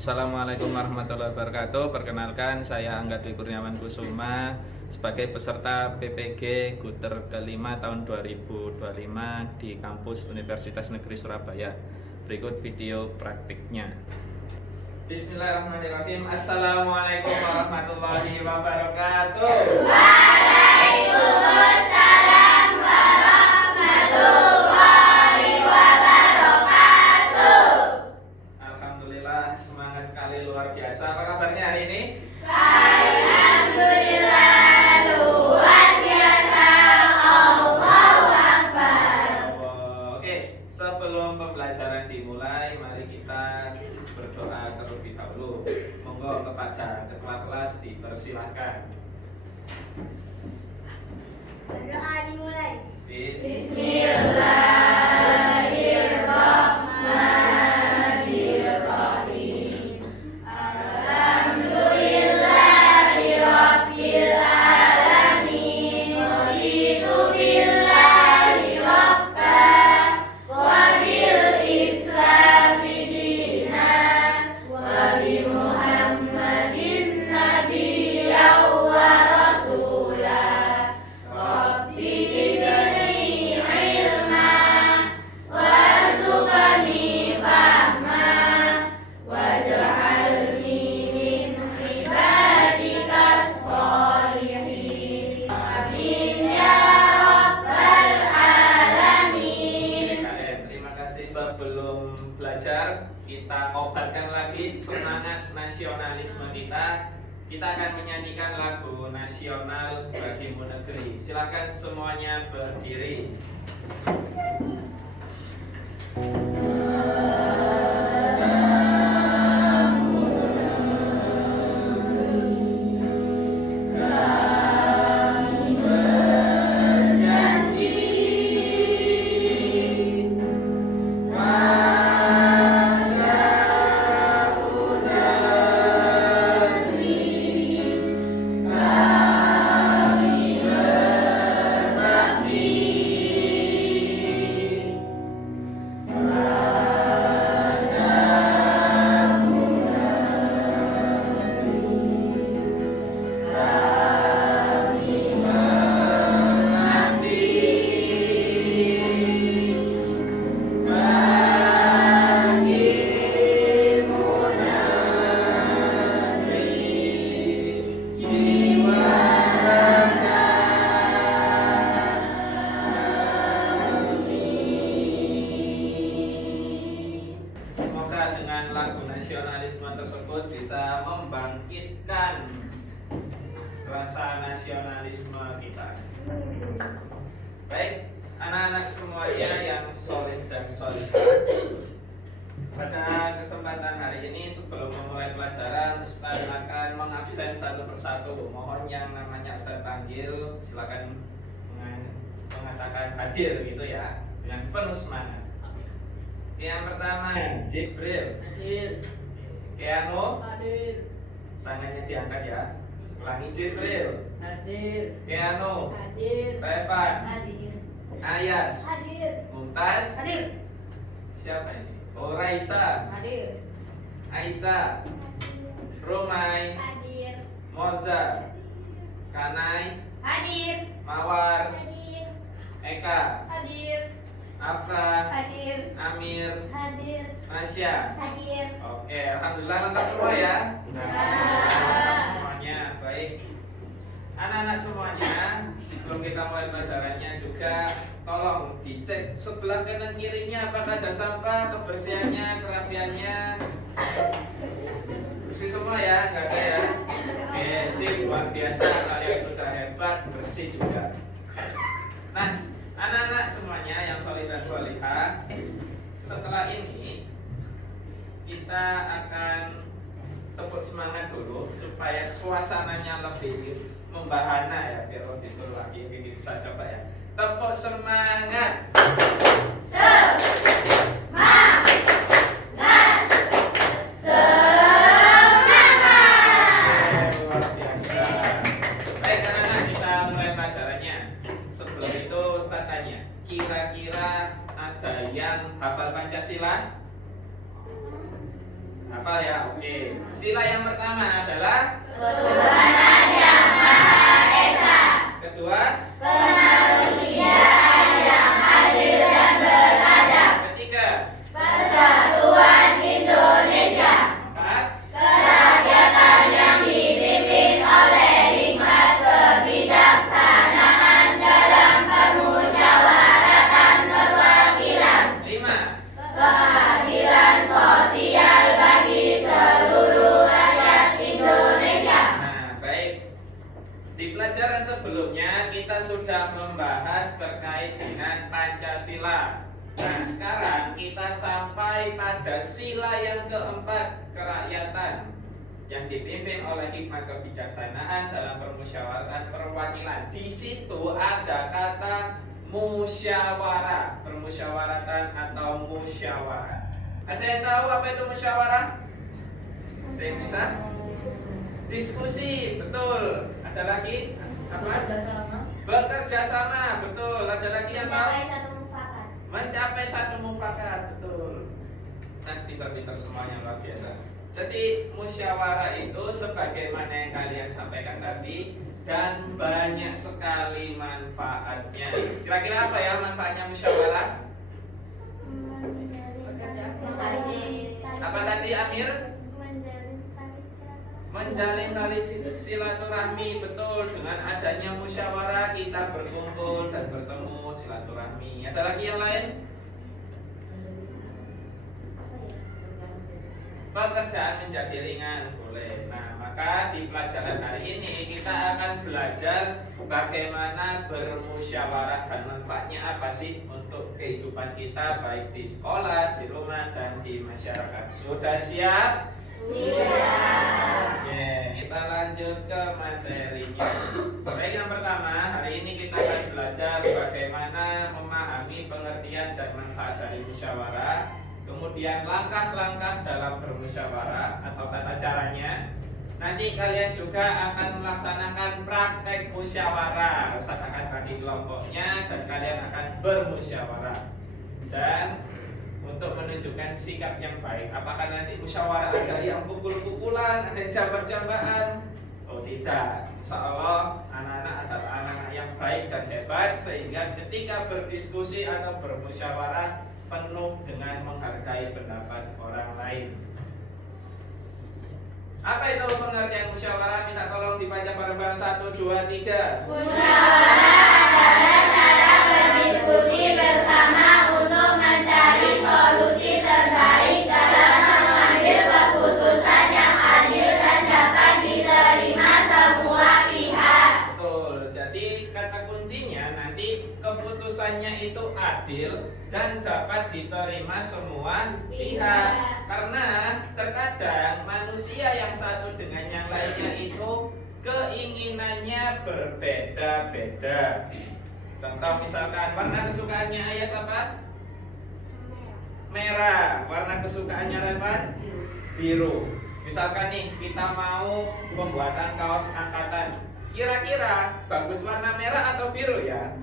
Assalamualaikum warahmatullahi wabarakatuh. Perkenalkan, saya Angga Dwi Kurniawan Kusuma sebagai peserta PPG Guter kelima tahun 2025 di kampus Universitas Negeri Surabaya. Berikut video praktiknya. Bismillahirrahmanirrahim. Assalamualaikum warahmatullahi wabarakatuh. Waalaikumsalam warahmatullahi wabarakatuh. Alhamdulillah, semangat sekali, luar biasa. Apa kabarnya hari ini? Alhamdulillah, luar biasa. Allahu Akbar. Oke, sebelum pembelajaran dimulai, mari kita berdoa terlebih dahulu. Monggo kepada ketua kelas dipersilahkan. Berdoa dimulai. Bismillahirrahmanirrahim. Alhamdulillahirabbil alamin. Raditu billahi rabban wa bil islami dinan wa bi Muhammadin nabiyyan wa rasulah. Rabbi zidni ilma warzuqni fahma waj'alni min ibadikas sholihin. Amin ya rabbal alamin. PKN, terima kasih. Sebelum belajar, kita obatkan lagi semangat nasionalisme kita. Kita akan menyanyikan lagu nasional Bagimu Negeri. Silakan semuanya berdiri. Semoga dengan lagu nasionalisme tersebut bisa membangkitkan rasa nasionalisme kita. Baik, anak-anak semuanya yang solid dan solihah, pada kesempatan hari ini sebelum memulai pelajaran, Ustaz akan mengabsen satu persatu. Mohon yang namanya Ustaz panggil, silakan mengatakan hadir gitu ya, dengan penuh semangat. Yang pertama, Jibril. Hadir. Keanu, Hadir. tangannya diangkat ya. Ulangi, Jibril. Hadir. Keanu, Hadir. Revan, Hadir. Ayas, Hadir. Mumtaz. Hadir. Siapa ini? Oh, Raisa, Hadir. Aisyah, Romai, Hadir. Moza, Kanai, Hadir. Mawar, Hadir. Eka, Hadir. Afra, Hadir. Amir, Hadir. Masya. Hadir. Oke, alhamdulillah lengkap semua ya. Lengkap semuanya, baik. Anak-anak semuanya, sebelum kita mulai pelajarannya juga tolong dicek sebelah kanan kirinya apakah ada sampah, kebersihannya, kerapiannya. Bersih semua ya, nggak ada ya. Oke, sip, luar biasa, kalian sudah hebat, bersih juga. Nah, anak-anak semuanya yang solid dan solihah, setelah ini kita akan tepuk semangat dulu supaya suasananya lebih membahana ya, biar lebih seru lagi. Gitu saya coba ya. Tepuk semangat. Semangat. Semangat. Luar biasa. Baik anak-anak, kita mulai pelajarannya. Sebelum itu Ustaz tanya, kira-kira ada yang hafal Pancasila? Hafal ya, oke. Sila yang pertama adalah Ketuhanan yang Maha Esa. kedua, Kemanusiaan yang adil dan beradab. ketiga, Persatuan Indonesia. keempat, Kerakyatan yang dipimpin oleh hikmat kebijaksanaan dalam permusyawaratan perwakilan. lima, Keadilan sosial bagi seluruh rakyat Indonesia. Nah, baik. Di pelajaran sebelumnya kita sudah membahas terkait dengan Pancasila. Nah, sekarang kita sampai pada sila yang keempat, kerakyatan, yang dipimpin oleh hikmat kebijaksanaan dalam permusyawaratan perwakilan. Di situ ada kata musyawarah, permusyawaratan atau musyawarah. Ada yang tahu apa itu musyawarah? Ada yang bisa? Diskusi, betul. Ada lagi? Apa? Bekerja sama, betul. Ada lagi yang tahu? satu mufakat. Mencapai satu mufakat, betul. Nah, pintar-pintar semuanya, luar biasa. Jadi musyawarah itu sebagaimana yang kalian sampaikan tadi, dan banyak sekali manfaatnya. Kira-kira apa ya manfaatnya musyawarah? Apa tadi, Amir? Menjalin tali silaturahmi, betul. Dengan adanya musyawarah kita berkumpul dan bertemu, silaturahmi. Ada lagi yang lain? Pekerjaan menjadi ringan, boleh. Nah, maka di pelajaran hari ini kita akan belajar bagaimana bermusyawarah dan manfaatnya apa sih untuk kehidupan kita, baik di sekolah, di rumah, dan di masyarakat. Sudah siap? Siap. Oke, kita lanjut ke materinya. Baik, yang pertama, hari ini kita akan belajar bagaimana memahami pengertian dan manfaat dari musyawarah. Kemudian langkah-langkah dalam bermusyawarah atau tata caranya. Nanti kalian juga akan melaksanakan praktek musyawarah, rasakan tadi kelompoknya, dan kalian akan bermusyawarah. Dan untuk menunjukkan sikap yang baik, apakah nanti musyawarah ada yang pukul-pukulan, ada yang jambak-jambakan? Oh tidak, insya Allah anak-anak adalah anak-anak yang baik dan hebat, sehingga ketika berdiskusi atau bermusyawarah penuh dengan menghargai pendapat orang lain. Apa itu pengertian musyawarah? Minta tolong dibaca bareng-bareng. 1, 2, 3. Musyawarah adalah cara berdiskusi bersama untuk mencari solusi terbaik dalam mengambil keputusan yang adil dan dapat diterima semua pihak. Betul. Jadi kata kuncinya nanti keputusannya itu adil dan dapat diterima semua pihak. Karena terkadang manusia yang satu dengan yang lainnya itu keinginannya berbeda-beda. Contoh misalkan warna kesukaannya Ayas apa? Merah. Warna kesukaannya Refat? Biru. Misalkan nih kita mau pembuatan kaos angkatan. Kira-kira bagus warna merah atau biru ya?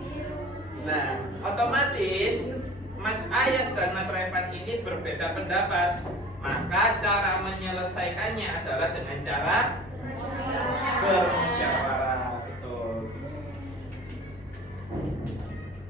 Nah, otomatis Mas Ayas dan Mas Refat ini berbeda pendapat. Maka cara menyelesaikannya adalah dengan cara bermusyawarah. Betul.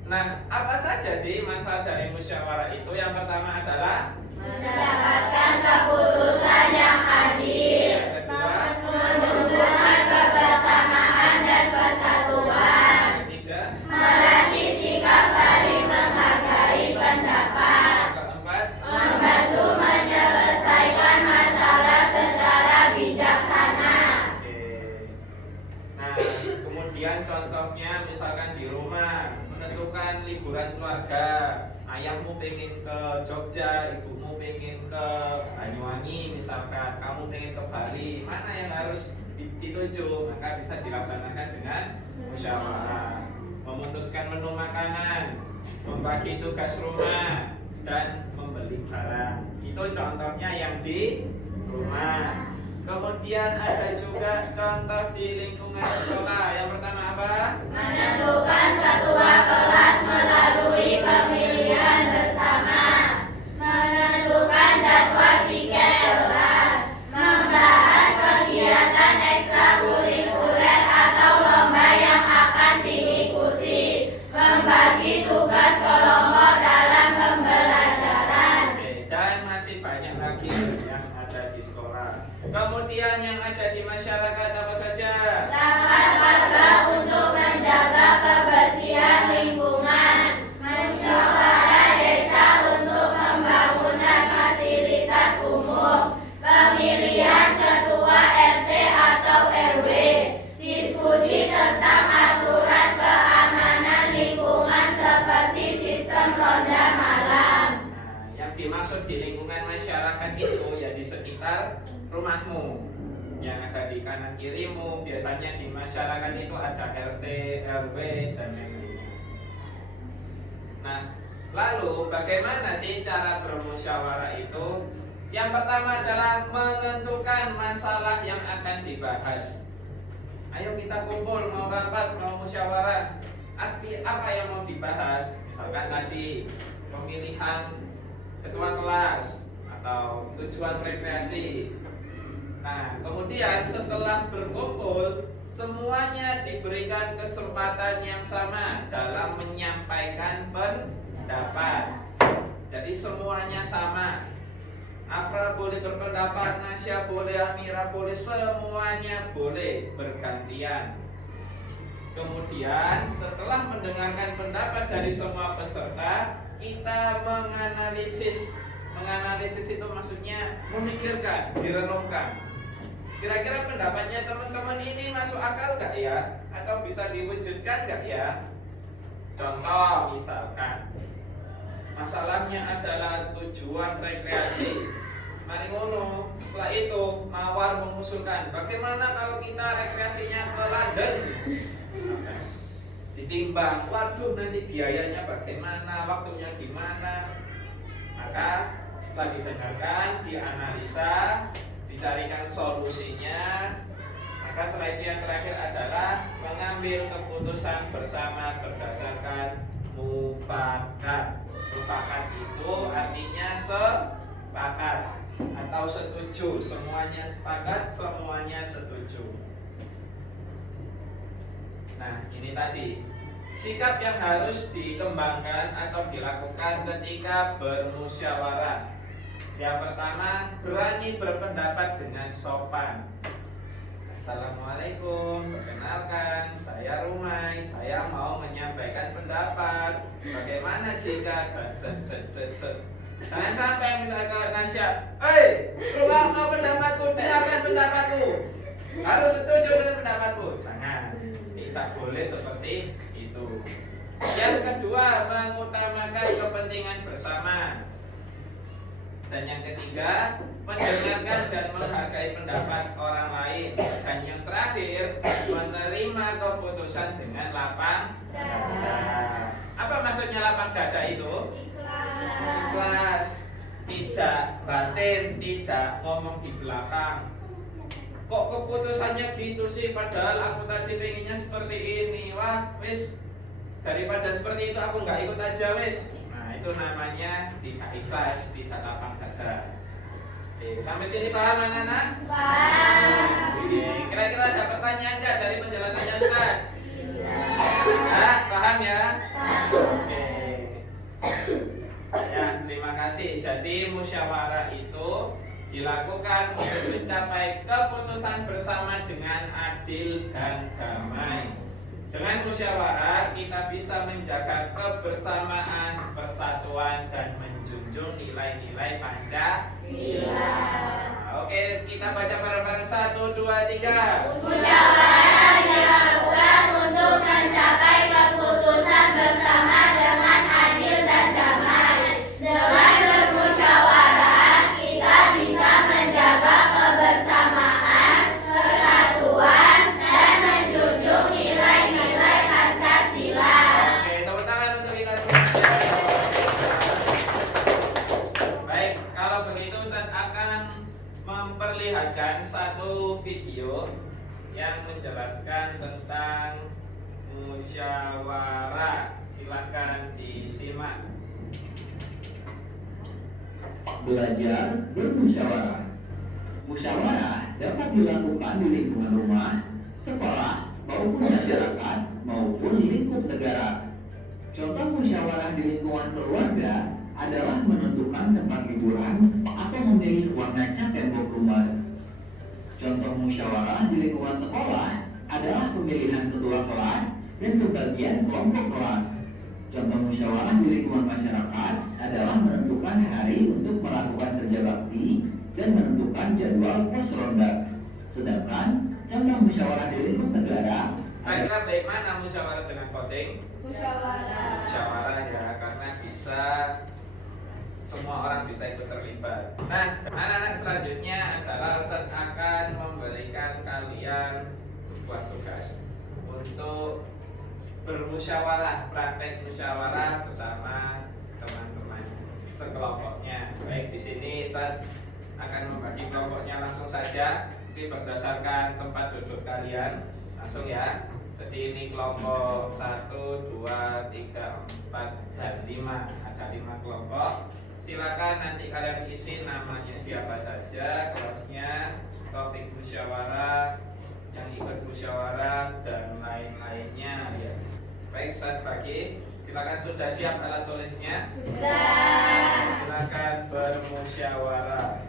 Nah, apa saja sih manfaat dari musyawarah itu? Yang pertama adalah Mendapatkan keputusan yang adil, yang kedua, menunjukkan kebersamaan dan persatuan, yang ketiga, melatih sikap saling menghargai pendapat, yang keempat, membantu menyelesaikan masalah secara bijaksana. oke. Nah, kemudian contohnya misalkan di rumah menentukan liburan keluarga. Ayahmu pengen ke Jogja, ibumu pengen ke Banyuwangi misalkan, kamu pengen ke Bali, mana yang harus dituju? Maka bisa dilaksanakan dengan musyawarah. Memutuskan menu makanan, membagi tugas rumah, dan membeli barang. Itu contohnya yang di rumah. Kemudian ada juga contoh di lingkungan sekolah. Yang pertama apa? Menentukan ketua kelas melalui pemilihan bersama, menentukan jadwal piket kelas, yang ada di sekolah. Kemudian yang ada di masyarakat apa saja? Rapat warga untuk menjaga kebersihan lingkungan. Musyawarah desa untuk pembangunan fasilitas umum. Pemilihan ketua RT atau RW. Diskusi tentang aturan keamanan lingkungan seperti sistem ronda malam. Nah, yang dimaksud di lingkungan masyarakat itu ya di sekitar rumahmu, yang ada di kanan kirimu. Biasanya di masyarakat itu ada RT, RW, dan lain-lainnya. Nah, lalu bagaimana sih cara bermusyawarah itu? Yang pertama adalah menentukan masalah yang akan dibahas. Ayo kita kumpul, mau rapat, mau musyawarah. Apa yang mau dibahas? Misalkan tadi pemilihan ketua kelas atau tujuan rekreasi. Nah, kemudian setelah berkumpul, semuanya diberikan kesempatan yang sama dalam menyampaikan pendapat. Jadi semuanya sama. Afra boleh berpendapat, Nasya boleh, Amira boleh, semuanya boleh bergantian. Kemudian setelah mendengarkan pendapat dari semua peserta, kita menganalisis. Menganalisis itu maksudnya memikirkan, direnungkan. Kira-kira pendapatnya teman-teman ini masuk akal gak ya? Atau bisa diwujudkan gak ya? Contoh misalkan, masalahnya adalah tujuan rekreasi. Mari ngono, setelah itu Mawar mengusulkan, bagaimana kalau kita rekreasinya ke London? Ditimbang, waduh nanti biayanya bagaimana, waktunya gimana. Maka setelah didengarkan, dianalisa, dicarikan solusinya, maka setelah itu yang terakhir adalah mengambil keputusan bersama berdasarkan mufakat. Mufakat itu artinya sepakat atau setuju, semuanya sepakat, semuanya setuju. Nah, ini tadi sikap yang harus dikembangkan atau dilakukan ketika bermusyawarah. Yang pertama, berani berpendapat dengan sopan. Assalamualaikum, perkenalkan, saya Rumai, saya mau menyampaikan pendapat. Bagaimana jika jangan sampai misalnya Nasya, Rumah mau pendapatku, dengarkan pendapatku, harus setuju dengan pendapatku. Jangan, tidak boleh seperti itu. Yang kedua, mengutamakan kepentingan bersama. Dan yang ketiga, mendengarkan dan menghargai pendapat orang lain. Dan yang terakhir, menerima keputusan dengan lapang dada. Apa maksudnya lapang dada itu? Ikhlas. Tidak batin, tidak ngomong di belakang. Kok keputusannya gitu sih, padahal aku tadi pengennya seperti ini. Wah, wis, daripada seperti itu aku nggak ikut aja wis. Itu namanya tidak ikhlas, tidak lapang dada. Oke, sampai sini paham anak-anak? Paham. Oke, kira-kira ada pertanyaan nggak dari penjelasannya Ustaz? Ya, paham ya? Oke. Ya, terima kasih. Jadi musyawarah itu dilakukan untuk mencapai keputusan bersama dengan adil dan damai. Dengan musyawarah kita bisa menjaga kebersamaan, persatuan, dan menjunjung nilai-nilai Pancasila. Oke, kita baca bareng-bareng 1, 2, 3. Musyawarah dilakukan untuk mencapai keputusan bersama dengan adil dan damai. Dengan bermusyawarah kita bisa menjaga kebersamaan, persatuan, dan menjunjung nilai-nilai Pancasila. Oke, tepuk tangan untuk kita semua. Baik, kalau begitu Ustaz akan memperlihatkan satu video yang menjelaskan tentang musyawarah. Silakan disimak. Belajar bermusyawarah. Musyawarah dapat dilakukan di lingkungan rumah, sekolah, maupun masyarakat, maupun lingkup negara. Contoh musyawarah di lingkungan keluarga adalah menentukan tempat liburan atau memilih warna cat tembok rumah. Contoh musyawarah di lingkungan sekolah adalah pemilihan ketua kelas dan pembagian kelompok kelas. Contoh musyawarah di lingkungan masyarakat adalah menentukan hari untuk melakukan kerja bakti dan menentukan jadwal pos ronda. Sedangkan contoh musyawarah di lingkup negara Kira-kira bagaimana musyawarah dengan voting? Musyawarah. Musyawarah ya, karena bisa semua orang bisa ikut terlibat. Nah, anak-anak selanjutnya adalah Ustaz akan memberikan kalian sebuah tugas untuk bermusyawarah, praktek musyawarah bersama teman-teman sekelompoknya. Baik, di sini Ustaz akan membagi kelompoknya langsung saja. Ini berdasarkan tempat duduk kalian, langsung ya. Jadi ini kelompok 1, 2, 3, 4, dan 5. Ada 5 kelompok. Silakan nanti kalian isi namanya siapa saja, kelasnya, topik musyawarah, yang ikut musyawarah, dan lain-lainnya ya. Baik, Ustaz bagi. Silakan, sudah siap alat tulisnya? Sudah. Silakan bermusyawarah.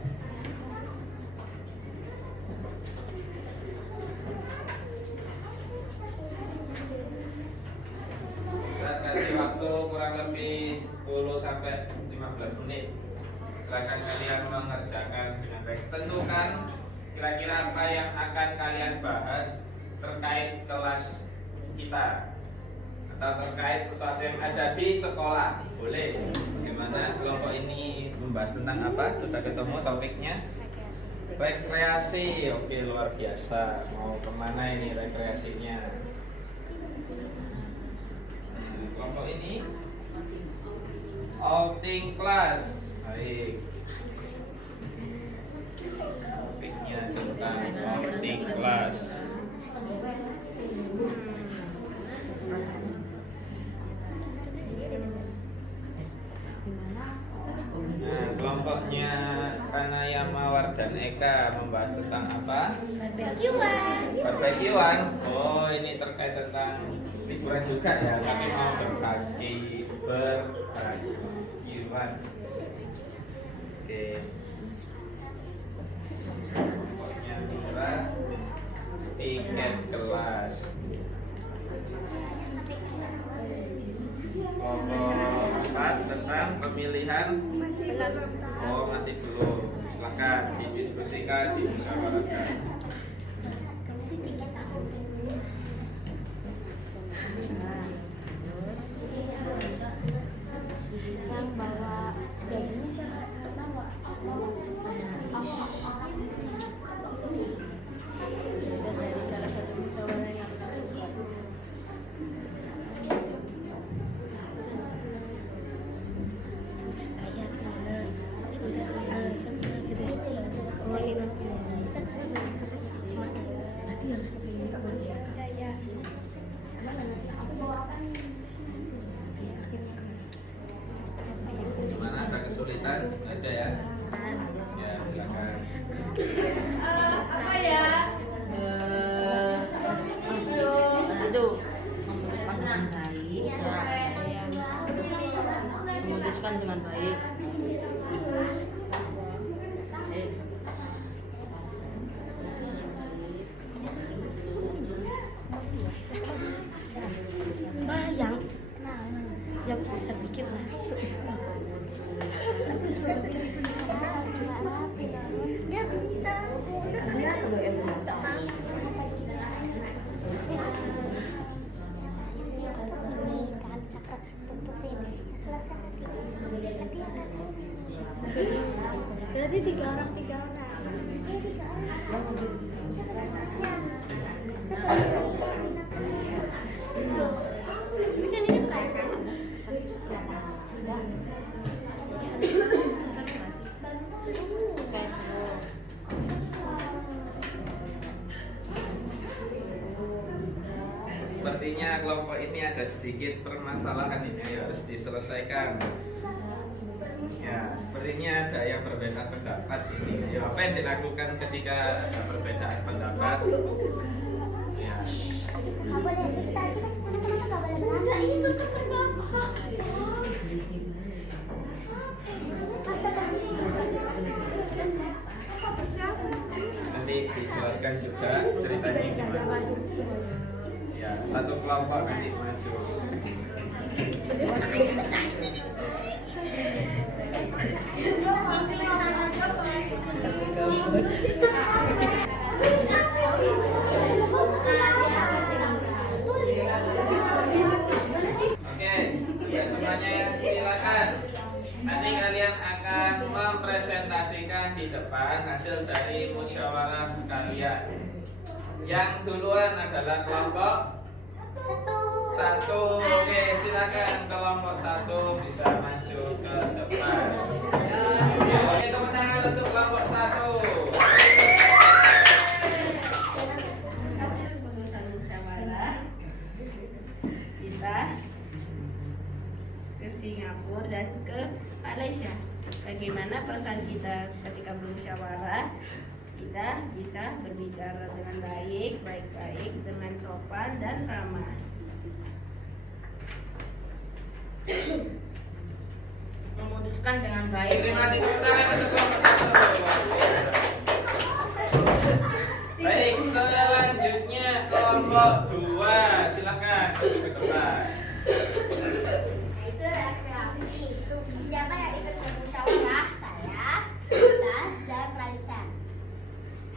Saya kasih waktu kurang lebih 10 sampai 15 menit. Silakan kalian mengerjakan dengan baik. Tentukan kira-kira apa yang akan kalian bahas terkait kelas kita atau terkait sesuatu yang ada di sekolah. Boleh. Bagaimana kelompok ini membahas tentang apa? Sudah ketemu topiknya? Rekreasi. Oke, luar biasa. Mau kemana ini rekreasinya? Kelompok ini outing class. Baik. Topiknya tentang outing class. Nah, kelompoknya Kanaya, Mawar, dan Eka membahas tentang apa? Barbekyuan. Oh, ini terkait tentang liburan juga ya, tapi mau berbagi berbagian. Oke. Pokoknya Mira tiket kelas. Kelompok 4 tentang pemilihan. Oh, masih belum. Silakan didiskusikan, dimusyawarahkan. Yang bawa gajinya siapa? Dari salah satu musyawarah yang saya sebenarnya nanti harus minta Gimana, ada kesulitan? Nggak ada ya? Ya, silakan. apa ya? Aduh, memutuskan dengan baik, memutuskan dengan baik. Yang besar dikit lah. Dia bisa. Dia kalau yang Berarti 3 orang. Ini kan ini price. Sepertinya kelompok ini ada sedikit permasalahan ini yang harus diselesaikan. Ya, sepertinya ada yang berbeda pendapat ini. Ya, apa yang dilakukan ketika ada perbedaan pendapat? Ya. Nggak boleh kita sama-sama nggak boleh berantem. Ini tuh kesel banget. dijelaskan juga ceritanya gimana. Ya, satu kelompok nanti maju. Oke, ya semuanya silakan. Nanti kalian akan mempresentasikan di depan hasil dari musyawarah kalian. Yang duluan adalah kelompok satu. Oke, silakan kelompok satu bisa maju ke depan. Oke, tepuk tangan untuk kelompok satu. Hasil keputusan musyawarah kita ke Singapura dan ke Malaysia. Bagaimana perasaan kita ketika bermusyawarah? Kita bisa berbicara dengan baik-baik, dengan sopan dan ramah. Memutuskan dengan baik. Terima kasih, tepuk tangan untuk kelompok satu. Baik, selanjutnya kelompok dua, silakan maju ke depan. Itu rekreasi. Siapa yang ikut bermusyawarah? Saya, Tas, dan Raisa.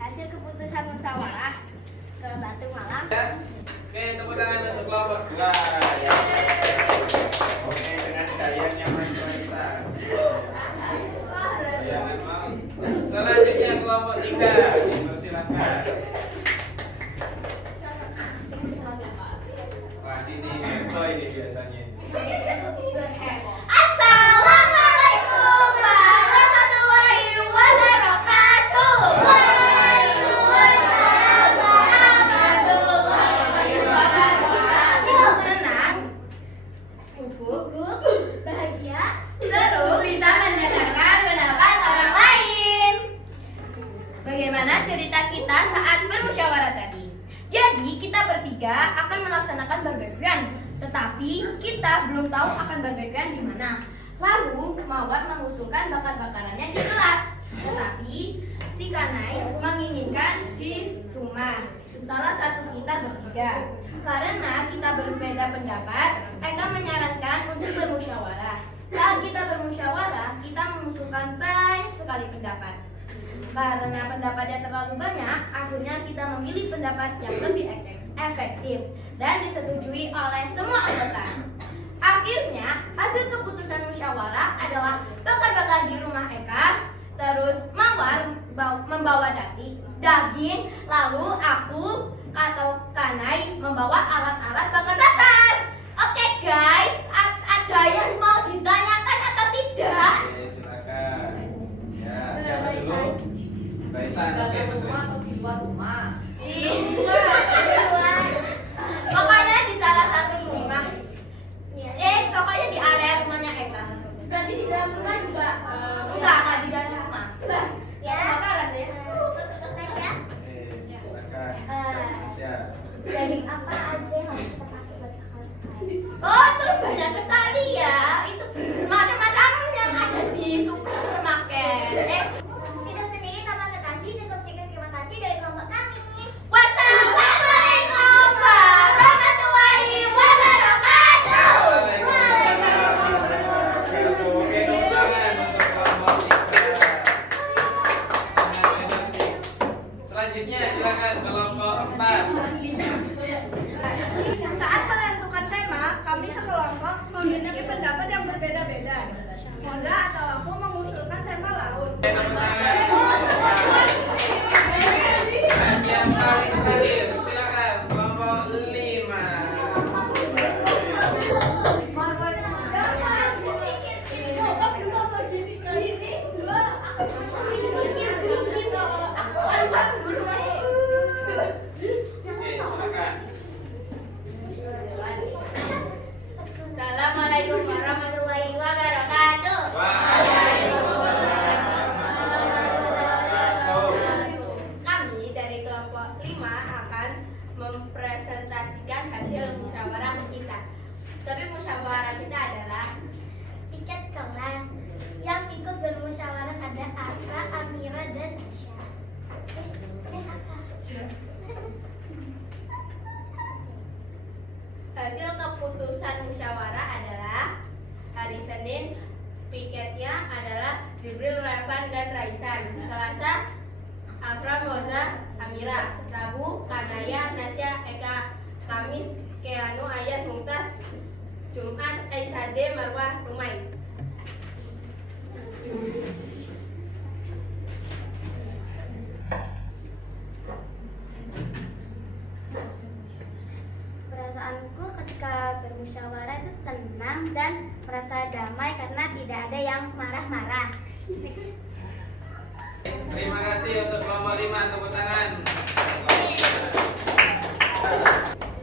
Hasil keputusan musyawarah ke Batu Malang. Oke, tepuk tangan untuk kelompok dua. Ya. Oke, dengan gayanya Mas Raisa. Jangan mau. Selanjutnya kelompok tiga, silakan. Wah, sini Beto ini biasanya. Assalamualaikum warahmatullahi wabarakatuh. Waalaikumsalam warahmatullahi wabarakatuh. Senang, gugup, Bahagia. seru bisa mendengarkan pendapat orang lain. Bagaimana cerita kita saat bermusyawarah tadi? Jadi kita bertiga akan melaksanakan barbekyuan, tetapi kita belum tahu akan barbekyuan di mana. Lalu Mawar mengusulkan bakar-bakarannya di kelas, tetapi si Kanai menginginkan di rumah. Salah satu kita bertiga. Karena kita berbeda pendapat, Eka menyarankan untuk bermusyawarah. Saat kita bermusyawarah, kita mengusulkan banyak sekali pendapat. Karena pendapatnya terlalu banyak, akhirnya kita memilih pendapat yang lebih efektif dan disetujui oleh semua anggota. Akhirnya, hasil keputusan musyawarah adalah bakar-bakar di rumah Eka, terus Mawar membawa daging, lalu aku atau Kanai membawa alat-alat bakar-bakar. Oke guys, ada yang mau ditanyakan atau tidak? Oke, silakan. Ya, siapa dulu? Raisa, oke, betul. Atau di luar rumah? Di luar. Pokoknya di salah satu rumah. Pokoknya di area rumahnya Eka. Berarti di dalam rumah juga. Enggak di dalam rumah. Lah, ya. Bakaran ya. Tasya, Oke, silakan. Siap. daging apa aja yang harus kita pakai buat bakar? Oh, itu banyak sekali ya. Itu macam-macam yang ada di supermarket. Hidup sendiri tanpa ketasi. Cukup sekian terima kasih dari kelompok kami. Wassalamualaikum warahmatullahi wabarakatuh. Oke, tepuk tangan untuk kelompok tiga. Sangat energi. Selanjutnya silakan kelompok 4. Saat menentukan tema, kami sekelompok memiliki pendapat yang berbeda-beda. Moda atau aku mengusulkan tema laut. Tepuk tangan. Dan yang paling terakhir silakan kelompok 5. Oke, silakan. Assalamualaikum warahmatullahi wabarakatuh. Waalaikumsalam warahmatullahi keputusan musyawarah adalah hari Senin piketnya adalah Jibril, Revan, dan Raisan. Selasa Afram, Moza, Amira. Rabu Kanaya, Nasya, Eka. Kamis Keanu, Ayas, Mumtaz. Jumat Aisade, Marwah, Rumai. Perasaanku ketika bermusyawarah itu senang dan merasa damai karena tidak ada yang marah-marah. Terima kasih untuk kelompok 5, tepuk tangan.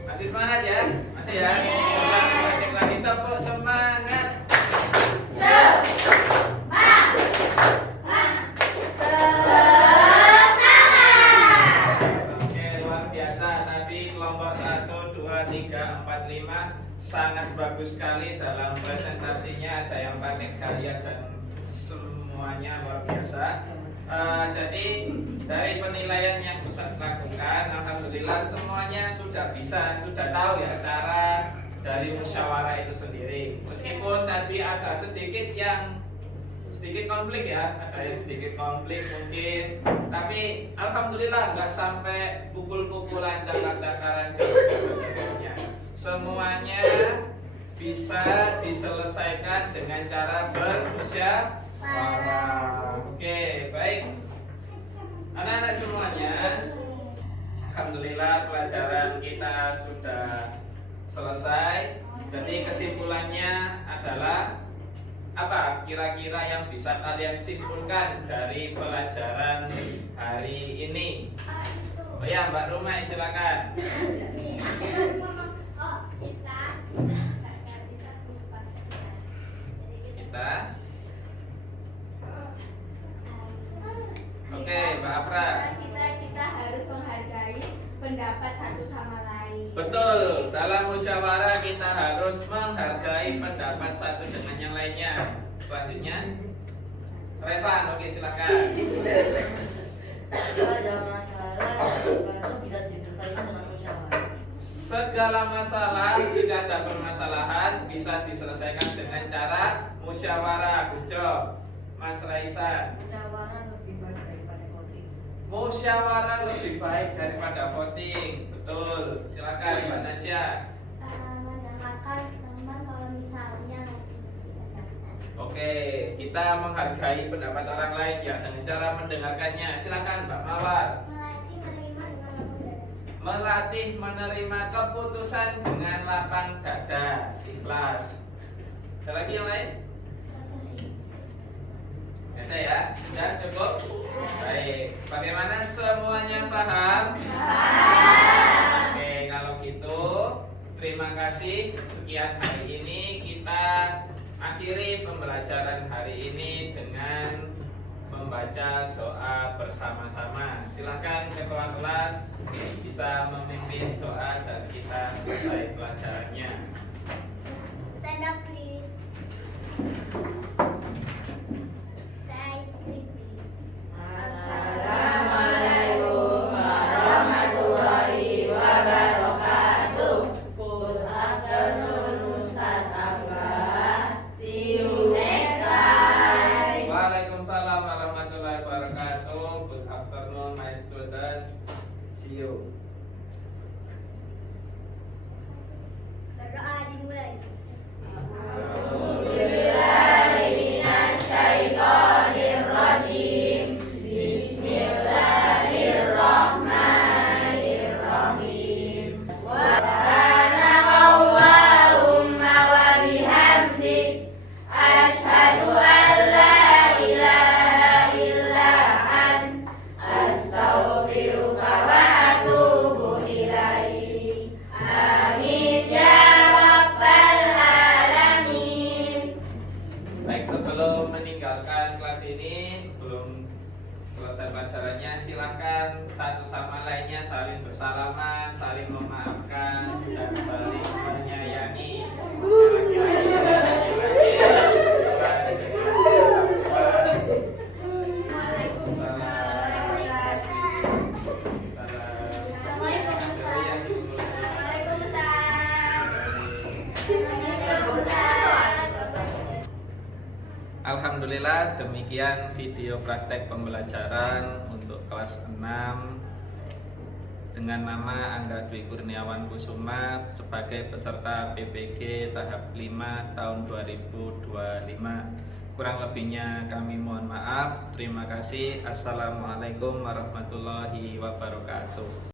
Masih semangat ya? Masih ya? Coba bisa cek lagi, tepuk semangat. Oke, luar biasa. Tadi kelompok 1, 2, 3, 4, 5 sangat bagus sekali dalam presentasinya. Ada yang pakai gaya dan semuanya luar biasa. Jadi dari penilaian yang Ustadz lakukan, alhamdulillah semuanya sudah bisa, sudah tahu ya cara dari musyawarah itu sendiri. Meskipun tadi ada sedikit konflik ya, ada yang sedikit konflik mungkin, tapi alhamdulillah nggak sampai pukul-pukulan, cakar-cakaran, jauh-jauhnya. Semuanya bisa diselesaikan dengan cara bermusyawarah. Oke, baik. Anak-anak semuanya, alhamdulillah pelajaran kita sudah selesai. Jadi kesimpulannya adalah apa kira-kira yang bisa kalian simpulkan dari pelajaran hari ini? Oh ya, Mbak Rumai silakan. Kita Oke, Mbak Afra. Kita harus menghargai pendapat satu sama lain. Betul, dalam musyawarah kita harus menghargai pendapat satu dengan yang lainnya. Selanjutnya, Revan, oke silakan. Ada masalah itu bisa diselesaikan dengan musyawarah. Segala masalah jika ada permasalahan bisa diselesaikan dengan cara musyawarah. Good job, Mas Raisan. Musyawarah lebih baik daripada voting. Musyawarah lebih baik daripada voting. Betul. Silakan Mbak Nasya. Mendengarkan teman kalau misalnya nanti Oke, kita menghargai pendapat orang lain ya dengan cara mendengarkannya. Silakan Mbak Mawar. Melatih menerima keputusan dengan lapang dada, ikhlas. Ada lagi yang lain? Ada ya? Sudah cukup? Baik. Bagaimana semuanya paham? Oke, kalau gitu terima kasih. Sekian hari ini kita akhiri pembelajaran hari ini dengan membaca doa bersama-sama. Silakan ketua kelas bisa memimpin doa dan kita selesai pelajarannya. Stand up please. Say speak please. Assalamualaikum warahmatullahi wabarakatuh. Good afternoon Ustaz Angga. See you next time. Waalaikumsalam warahmatullahi wabarakatuh. Good afternoon my students. See you. Berdoa dimulai. Bismillahirrahmanirrahim. Bismillahirrahmanirrahim. Subhanakallahumma wa bihamdik asyhadu an la ilaha illa anta astaghfiruka wa atubu ilaik. Amin ya rabbal alamin. Baik, sebelum meninggalkan kelas ini, sebelum selesai pelajarannya, silahkan satu sama lainnya saling bersalaman, saling memaafkan, dan saling menyayangi. Waalaikumsalam. Alhamdulillah demikian video praktek pembelajaran untuk kelas 6 dengan nama Angga Dwi Kurniawan Kusuma sebagai peserta PPG tahap 5 tahun 2025. Kurang lebihnya kami mohon maaf. Terima kasih. Assalamualaikum warahmatullahi wabarakatuh.